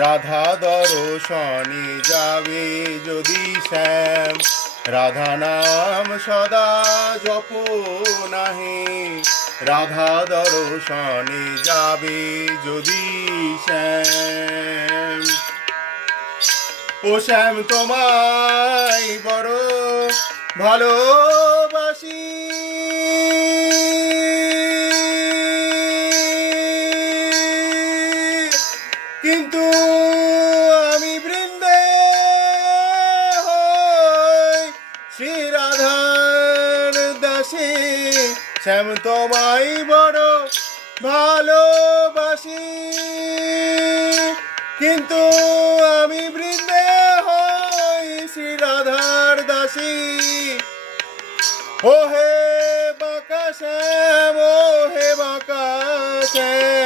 রাধা দর্শনে যাবে যদি শ্যাম, রাধা নাম সদা জপ নাহি, রাধা দর্শনে যাবে যদি শ্যাম। ও শ্যাম তোমায় বড় ভালোবাসি, কিন্তু আমি বৃন্দে হই শ্রী রাধার দাসী। শ্যাম তোমায় বড় ভালোবাসি, কিন্তু আমি বৃন্দে হই শ্রী রাধার দাসী। ও হে বাঁকা শ্যাম, ও হে বাঁকা শ্যাম।